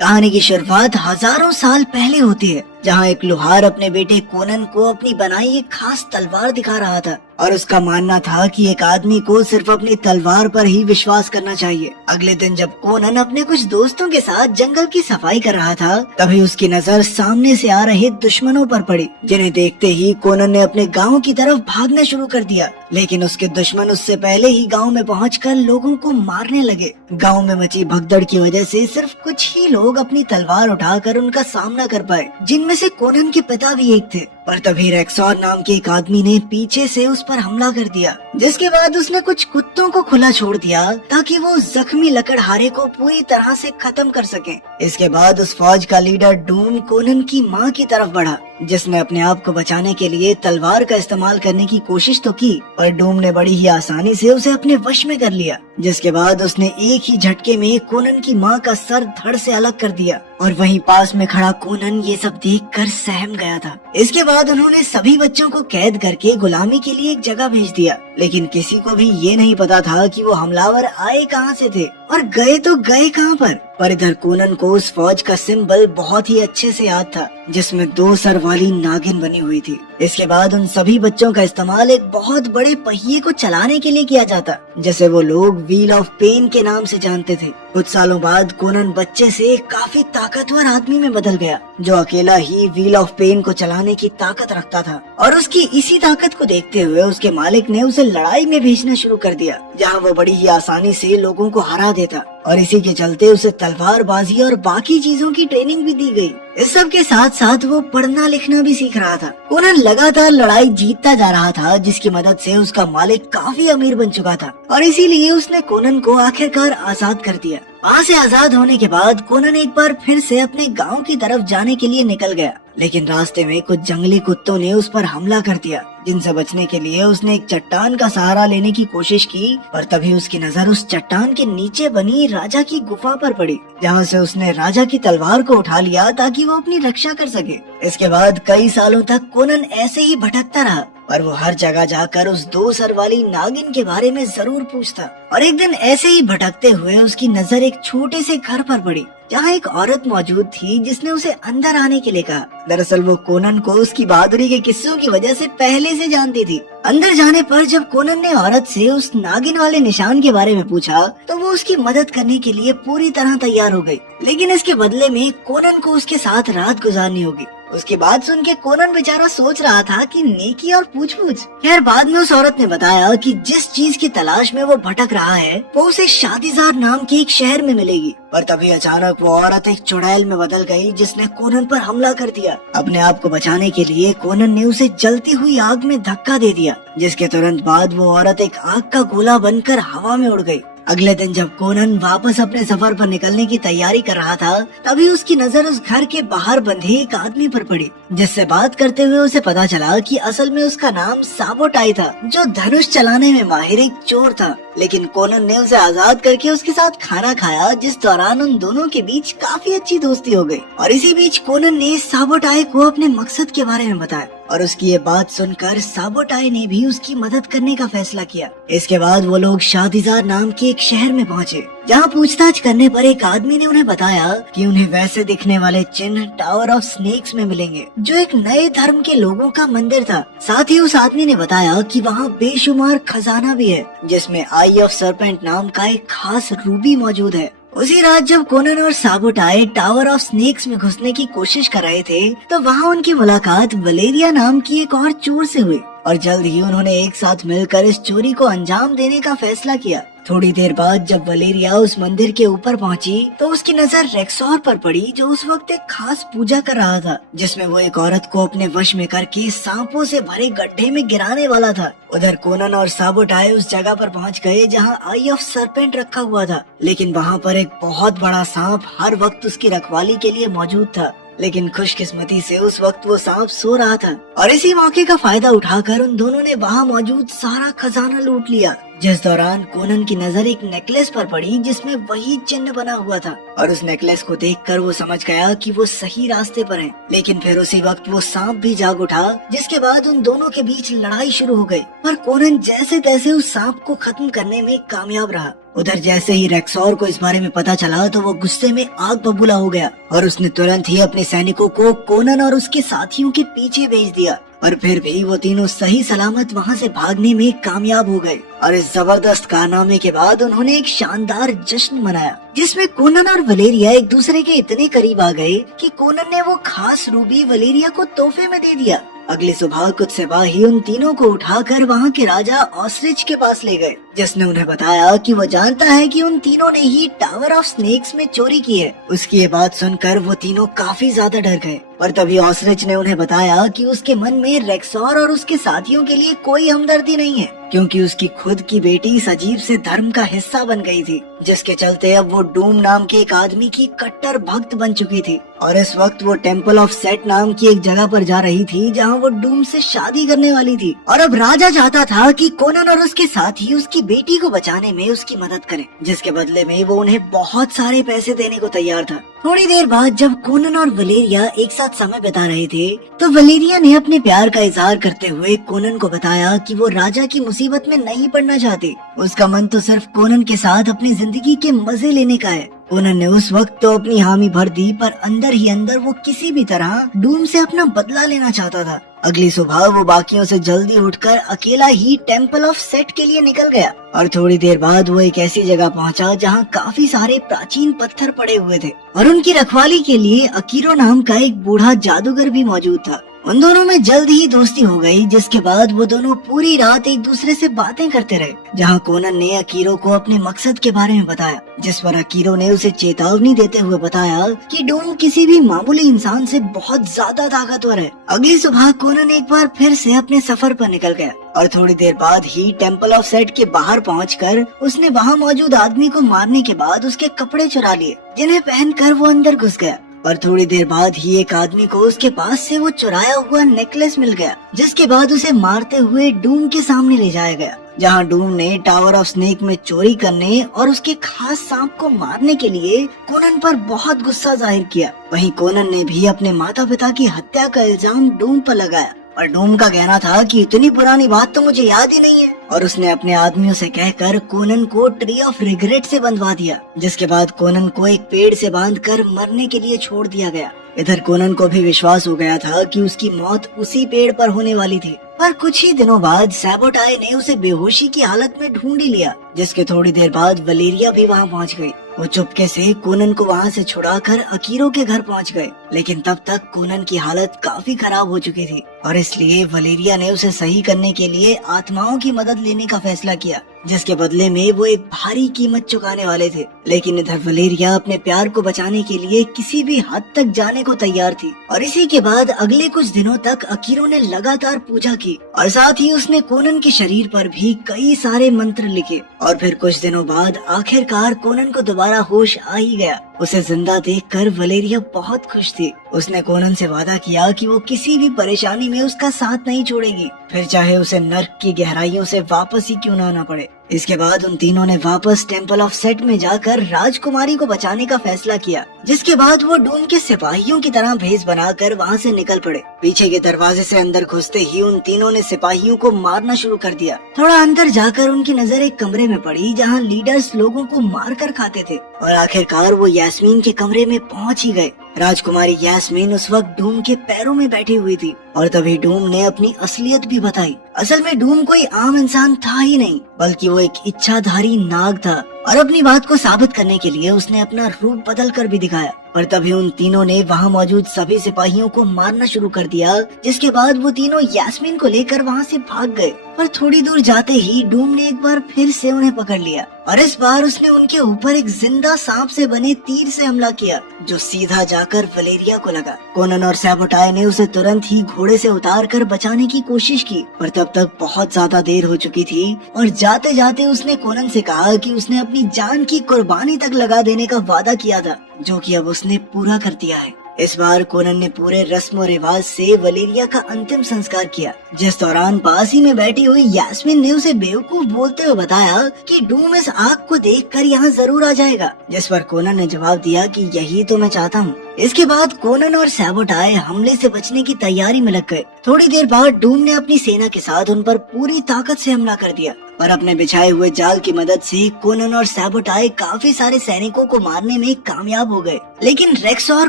कहानी की शुरुआत हजारों साल पहले होती है, जहाँ एक लोहार अपने बेटे कोनन को अपनी बनाई एक खास तलवार दिखा रहा था और उसका मानना था कि एक आदमी को सिर्फ अपनी तलवार पर ही विश्वास करना चाहिए। अगले दिन जब कोनन अपने कुछ दोस्तों के साथ जंगल की सफाई कर रहा था, तभी उसकी नजर सामने से आ रहे दुश्मनों पर पड़ी, जिन्हें देखते ही कोनन ने अपने गांव की तरफ भागना शुरू कर दिया। लेकिन उसके दुश्मन उससे पहले ही गांव में पहुंचकर लोगों को मारने लगे। गांव में मची भगदड़ की वजह से सिर्फ कुछ ही लोग अपनी तलवार उठाकर उनका सामना कर पाए, जिनमें से कोनन के पिता भी एक थे। पर तभी रेक्सॉर नाम के एक आदमी ने पीछे से उस पर हमला कर दिया, जिसके बाद उसने कुछ कुत्तों को खुला छोड़ दिया ताकि वो जख्मी लकड़हारे को पूरी तरह से खत्म कर सके। इसके बाद उस फौज का लीडर डूम कोनन की मां की तरफ बढ़ा, जिसने अपने आप को बचाने के लिए तलवार का इस्तेमाल करने की कोशिश तो की, पर डूम ने बड़ी ही आसानी से उसे अपने वश में कर लिया। जिसके बाद उसने एक ही झटके में कोनन की मां का सर धड़ से अलग कर दिया और वहीं पास में खड़ा कोनन ये सब देखकर सहम गया था। इसके बाद उन्होंने सभी बच्चों को कैद करके गुलामी के लिए एक जगह भेज दिया, लेकिन किसी को भी ये नहीं पता था कि वो हमलावर आए कहाँ से थे और गए तो गए कहाँ पर इधर कोनन को उस फौज का सिंबल बहुत ही अच्छे से याद था, जिसमें 2 सर वाली नागिन बनी हुई थी। इसके बाद उन सभी बच्चों का इस्तेमाल एक बहुत बड़े पहिए को चलाने के लिए किया जाता, जिसे वो लोग व्हील ऑफ पेन के नाम से जानते थे। कुछ सालों बाद कोनन बच्चे से काफी ताकतवर आदमी में बदल गया, जो अकेला ही व्हील ऑफ पेन को चलाने की ताकत रखता था। और उसकी इसी ताकत को देखते हुए उसके मालिक ने उसे लड़ाई में भेजना शुरू कर दिया, जहाँ वो बड़ी ही आसानी से लोगों को हरा देता। और इसी के चलते उसे तलवारबाजी और बाकी चीजों की ट्रेनिंग भी दी गई। इस सब के साथ साथ वो पढ़ना लिखना भी सीख रहा था। कोनन लगातार लड़ाई जीतता जा रहा था, जिसकी मदद से उसका मालिक काफी अमीर बन चुका था और इसीलिए उसने कोनन को आखिरकार आजाद कर दिया। वहाँ से आजाद होने के बाद कोनन एक बार फिर से अपने गांव की तरफ जाने के लिए निकल गया, लेकिन रास्ते में कुछ जंगली कुत्तों ने उस पर हमला कर दिया, जिनसे बचने के लिए उसने एक चट्टान का सहारा लेने की कोशिश की। पर तभी उसकी नजर उस चट्टान के नीचे बनी राजा की गुफा पर पड़ी, जहाँ से उसने राजा की तलवार को उठा लिया ताकि वो अपनी रक्षा कर सके। इसके बाद कई सालों तक कोनन ऐसे ही भटकता रहा, पर वो हर जगह जाकर उस 2 सर वाली नागिन के बारे में जरूर पूछता। और एक दिन ऐसे ही भटकते हुए उसकी नजर एक छोटे से घर पर पड़ी, जहाँ एक औरत मौजूद थी, जिसने उसे अंदर आने के लिए कहा। दरअसल वो कोनन को उसकी बहादुरी के किस्सों की वजह से पहले से जानती थी। अंदर जाने पर जब कोनन ने औरत से उस नागिन वाले निशान के बारे में पूछा, तो वो उसकी मदद करने के लिए पूरी तरह तैयार हो गई, लेकिन इसके बदले में कोनन को उसके साथ रात गुजारनी होगी। उसकी बात सुन के कोनन बेचारा सोच रहा था कि नेकी और पूछ-पूछ। खैर बाद में उस औरत ने बताया कि जिस चीज की तलाश में वो भटक रहा है, वो उसे शादीजार नाम के एक शहर में मिलेगी। पर तभी अचानक वो औरत एक चुड़ैल में बदल गई, जिसने कोनन पर हमला कर दिया। अपने आप को बचाने के लिए कोनन ने उसे जलती हुई आग में धक्का दे दिया, जिसके तुरंत बाद वो औरत एक आग का गोला बनकर हवा में उड़ गई। अगले दिन जब कोनन वापस अपने सफर पर निकलने की तैयारी कर रहा था, तभी उसकी नजर उस घर के बाहर बंधे एक आदमी पर पड़ी, जिससे बात करते हुए उसे पता चला कि असल में उसका नाम साबोटाई था, जो धनुष चलाने में माहिर एक चोर था। लेकिन कोनन ने उसे आजाद करके उसके साथ खाना खाया, जिस दौरान उन दोनों के बीच काफी अच्छी दोस्ती हो गई। और इसी बीच कोनन ने साबोटाई को अपने मकसद के बारे में बताया, और उसकी ये बात सुनकर साबोटाई ने भी उसकी मदद करने का फैसला किया। इसके बाद वो लोग शादीजार नाम के एक शहर में पहुँचे, जहाँ पूछताछ करने पर एक आदमी ने उन्हें बताया कि उन्हें वैसे दिखने वाले चिन्ह टावर ऑफ स्नेक्स में मिलेंगे, जो एक नए धर्म के लोगों का मंदिर था। साथ ही उस आदमी ने बताया कि वहाँ बेशुमार खजाना भी है, जिसमें आई ऑफ सरपेंट नाम का एक खास रूबी मौजूद है। उसी रात जब कोनन और साबोटाई टावर ऑफ स्नेक्स में घुसने की कोशिश कर रहे थे, तो वहाँ उनकी मुलाकात वलेरिया नाम की एक और चोर से हुई, और जल्द ही उन्होंने एक साथ मिलकर इस चोरी को अंजाम देने का फैसला किया। थोड़ी देर बाद जब वलेरिया उस मंदिर के ऊपर पहुंची, तो उसकी नजर रेक्सॉर पर पड़ी, जो उस वक्त एक खास पूजा कर रहा था, जिसमें वो एक औरत को अपने वश में करके सांपों से भरे गड्ढे में गिराने वाला था। उधर कोनन और साबोटाई उस जगह पर पहुंच गए जहां आई ऑफ सरपेंट रखा हुआ था, लेकिन वहां पर एक बहुत बड़ा सांप हर वक्त उसकी रखवाली के लिए मौजूद था। लेकिन खुशकिस्मती से उस वक्त वो सांप सो रहा था, और इसी मौके का फायदा उठाकर उन दोनों ने वहाँ मौजूद सारा खजाना लूट लिया। जिस दौरान कोनन की नजर एक नेकलेस पर पड़ी, जिसमें वही चिन्ह बना हुआ था, और उस नेकलेस को देखकर वो समझ गया कि वो सही रास्ते पर है। लेकिन फिर उसी वक्त वो सांप भी जाग उठा, जिसके बाद उन दोनों के बीच लड़ाई शुरू हो गई। पर कोनन जैसे तैसे उस सांप को खत्म करने में कामयाब रहा। उधर जैसे ही रेक्सॉर को इस बारे में पता चला तो वो गुस्से में आग बबूला हो गया और उसने तुरंत ही अपने सैनिकों को कोनन और उसके साथियों के पीछे भेज दिया। और फिर भी वो तीनों सही सलामत वहाँ से भागने में कामयाब हो गए और इस जबरदस्त कारनामे के बाद उन्होंने एक शानदार जश्न मनाया जिसमें कोनन और वलेरिया एक दूसरे के इतने करीब आ गए कि कोनन ने वो खास रूबी वलेरिया को तोहफे में दे दिया। अगली सुबह कुछ सिपाही उन तीनों को उठाकर वहाँ के राजा ऑस्ट्रिच के पास ले गए, जिसने उन्हें बताया कि वो जानता है कि उन तीनों ने ही टावर ऑफ स्नेक्स में चोरी की है। उसकी ये बात सुनकर वो तीनों काफी ज्यादा डर गए और तभी ऑस्ट्रिच ने उन्हें बताया कि उसके मन में रेक्सॉर और उसके साथियों के लिए कोई हमदर्दी नहीं है, क्योंकि उसकी खुद की बेटी इस अजीब से धर्म का हिस्सा बन गई थी, जिसके चलते अब वो डूम नाम के एक आदमी की कट्टर भक्त बन चुकी थी। और इस वक्त वो टेम्पल ऑफ सेट नाम की एक जगह पर जा रही थी जहाँ वो डूम से शादी करने वाली थी। और अब राजा चाहता था कि कोनन और उसके साथी उसकी बेटी को बचाने में उसकी मदद करें, जिसके बदले में वो उन्हें बहुत सारे पैसे देने को तैयार था। थोड़ी देर बाद जब कोनन और वलेरिया एक साथ समय बिता रहे थे तो वलेरिया ने अपने प्यार का इजहार करते हुए कोनन को बताया कि वो राजा की मुसीबत में नहीं पड़ना चाहती। उसका मन तो सिर्फ कोनन के साथ अपनी जिंदगी के मजे लेने का है। कोनन ने उस वक्त तो अपनी हामी भर दी, पर अंदर ही अंदर वो किसी भी तरह डूम से अपना बदला लेना चाहता था। अगली सुबह वो बाकियों से जल्दी उठकर अकेला ही टेम्पल ऑफ सेट के लिए निकल गया और थोड़ी देर बाद वो एक ऐसी जगह पहुंचा जहां काफी सारे प्राचीन पत्थर पड़े हुए थे और उनकी रखवाली के लिए अकीरो नाम का एक बूढ़ा जादूगर भी मौजूद था। उन दोनों में जल्द ही दोस्ती हो गई, जिसके बाद वो दोनों पूरी रात एक दूसरे से बातें करते रहे, जहां कोनन ने अकीरो को अपने मकसद के बारे में बताया, जिस पर अकीरो ने उसे चेतावनी देते हुए बताया कि डूम किसी भी मामूली इंसान से बहुत ज्यादा ताकतवर है। अगली सुबह कोनन एक बार फिर से अपने सफर पर निकल गया और थोड़ी देर बाद ही टेम्पल ऑफ सेट के बाहर पहुंचकर उसने वहां मौजूद आदमी को मारने के बाद उसके कपड़े चुरा लिए, जिन्हें पहनकर वो अंदर घुस गया। और थोड़ी देर बाद ही एक आदमी को उसके पास से वो चुराया हुआ नेकलेस मिल गया, जिसके बाद उसे मारते हुए डूम के सामने ले जाया गया, जहां डूम ने टावर ऑफ स्नेक में चोरी करने और उसके खास सांप को मारने के लिए कोनन पर बहुत गुस्सा जाहिर किया। वहीं कोनन ने भी अपने माता पिता की हत्या का इल्जाम डूम पर लगाया और डूम का कहना था कि इतनी पुरानी बात तो मुझे याद ही नहीं है, और उसने अपने आदमियों से कहकर कोनन को ट्री ऑफ रिग्रेट से बंधवा दिया, जिसके बाद कोनन को एक पेड़ से बांधकर मरने के लिए छोड़ दिया गया। इधर कोनन को भी विश्वास हो गया था कि उसकी मौत उसी पेड़ पर होने वाली थी, पर कुछ ही दिनों बाद सैबोटाई ने उसे बेहोशी की हालत में ढूंढ ही लिया, जिसके थोड़ी देर बाद वलेरिया भी वहाँ पहुँच गई। वो चुपके से कोनन को वहाँ से छुड़ाकर अकीरो के घर पहुँच गए, लेकिन तब तक कोनन की हालत काफी खराब हो चुकी थी और इसलिए वलेरिया ने उसे सही करने के लिए आत्माओं की मदद लेने का फैसला किया, जिसके बदले में वो एक भारी कीमत चुकाने वाले थे। लेकिन इधर वलेरिया अपने प्यार को बचाने के लिए किसी भी हद तक जाने को तैयार थी और इसी के बाद अगले कुछ दिनों तक अकीरो ने लगातार पूजा की और साथ ही उसने कोनन के शरीर पर भी कई सारे मंत्र लिखे। और फिर कुछ दिनों बाद आखिरकार कोनन को दोबारा होश आ ही गया। उसे जिंदा देखकर वलेरिया बहुत खुश थी। उसने कोनन से वादा किया कि वो किसी भी परेशानी में उसका साथ नहीं छोड़ेगी, फिर चाहे उसे नर्क की गहराइयों से वापस ही क्यों ना आना पड़े। इसके बाद उन तीनों ने वापस टेम्पल ऑफ सेट में जाकर राजकुमारी को बचाने का फैसला किया, जिसके बाद वो डूम के सिपाहियों की तरह भेष बनाकर वहाँ से निकल पड़े। पीछे के दरवाजे से अंदर घुसते ही उन तीनों ने सिपाहियों को मारना शुरू कर दिया। थोड़ा अंदर जाकर उनकी नजर एक कमरे में पड़ी जहाँ लीडर्स लोगों को मार कर खाते थे और आखिरकार वो यास्मीन के कमरे में पहुँच ही गए। राजकुमारी यास्मीन उस वक्त डूम के पैरों में बैठी हुई थी और तभी डूम ने अपनी असलियत भी बताई। असल में डूम कोई आम इंसान था ही नहीं, बल्कि वो एक इच्छाधारी नाग था और अपनी बात को साबित करने के लिए उसने अपना रूप बदल कर भी दिखाया। पर तभी उन तीनों ने वहाँ मौजूद सभी सिपाहियों को मारना शुरू कर दिया, जिसके बाद वो तीनों यास्मीन को लेकर वहाँ से भाग गए। पर थोड़ी दूर जाते ही डूम ने एक बार फिर से उन्हें पकड़ लिया और इस बार उसने उनके ऊपर एक जिंदा सांप से बने तीर से हमला किया, जो सीधा जाकर वलेरिया को लगा। कोनन और सैबोटाई ने उसे तुरंत ही घोड़े से उतारकर बचाने की कोशिश की, पर तब तक बहुत ज्यादा देर हो चुकी थी और जाते जाते उसने कोनन से कहा कि उसने अपनी जान की कुर्बानी तक लगा देने का वादा किया था, जो कि अब उसने पूरा कर दिया है। इस बार कोनन ने पूरे रस्म और रिवाज से वलेरिया का अंतिम संस्कार किया, जिस दौरान पास ही में बैठी हुई यास्मीन ने उसे बेवकूफ बोलते हुए बताया कि डूम इस आग को देखकर यहाँ जरूर आ जाएगा, जिस पर कोनन ने जवाब दिया कि यही तो मैं चाहता हूँ। इसके बाद कोनन और सैबोटाई हमले से बचने की तैयारी में लग गए। थोड़ी देर बाद डूम ने अपनी सेना के साथ उन पर पूरी ताकत से हमला कर दिया और अपने बिछाए हुए जाल की मदद से कोनन और सैबोटाई काफी सारे सैनिकों को मारने में कामयाब हो गए। लेकिन रेक्सॉर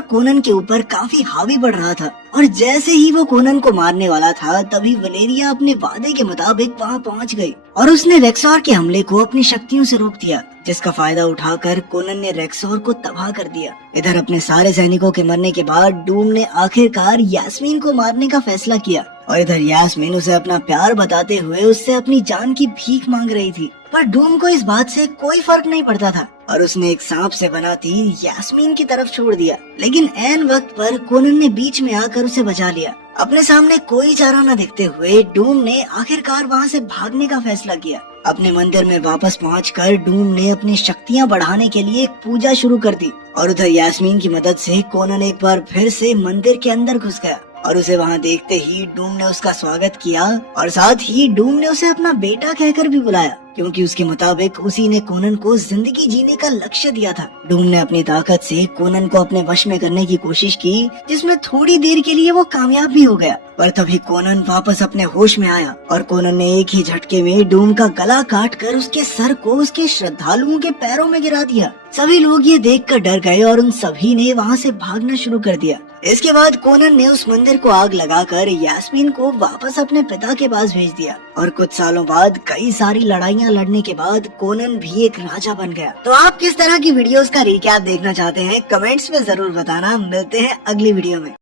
कोनन के ऊपर काफी हावी बढ़ रहा था और जैसे ही वो कोनन को मारने वाला था तभी वलेरिया अपने वादे के मुताबिक वहाँ पहुँच गई और उसने रेक्सॉर के हमले को अपनी शक्तियों से रोक दिया, जिसका फायदा उठाकर कोनन ने रेक्सॉर को तबाह कर दिया। इधर अपने सारे सैनिकों के मरने के बाद डूम ने आखिरकार यास्मीन को मारने का फैसला किया और इधर यास्मीन उसे अपना प्यार बताते हुए उससे अपनी जान की भीख मांग रही थी। पर डूम को इस बात से कोई फर्क नहीं पड़ता था और उसने एक सांप से बना तीर यास्मीन की तरफ छोड़ दिया। लेकिन ऐन वक्त पर कोनन ने बीच में आकर उसे बचा लिया। अपने सामने कोई चारा न देखते हुए डूम ने आखिरकार वहाँ से भागने का फैसला किया। अपने मंदिर में वापस पहुंचकर डूम ने अपनी शक्तियाँ बढ़ाने के लिए एक पूजा शुरू कर दी और उधर यास्मीन की मदद से कोनन एक बार फिर से मंदिर के अंदर घुस गया और उसे वहाँ देखते ही डूम ने उसका स्वागत किया और साथ ही डूम ने उसे अपना बेटा कहकर भी बुलाया, क्योंकि उसके मुताबिक उसी ने कोनन को जिंदगी जीने का लक्ष्य दिया था। डूम ने अपनी ताकत से कोनन को अपने वश में करने की कोशिश की, जिसमें थोड़ी देर के लिए वो कामयाब भी हो गया। पर तभी कोनन वापस अपने होश में आया और कोनन ने एक ही झटके में डूम का गला काट कर उसके सर को उसके श्रद्धालुओं के पैरों में गिरा दिया। सभी लोग ये देखकर डर गए और उन सभी ने वहाँ से भागना शुरू कर दिया। इसके बाद कोनन ने उस मंदिर को आग लगाकर यास्मीन को वापस अपने पिता के पास भेज दिया और कुछ सालों बाद कई सारी लड़ाइयाँ लड़ने के बाद कोनन भी एक राजा बन गया। तो आप किस तरह की वीडियोस का रिकैप देखना चाहते हैं कमेंट्स में जरूर बताना। मिलते हैं अगली वीडियो में।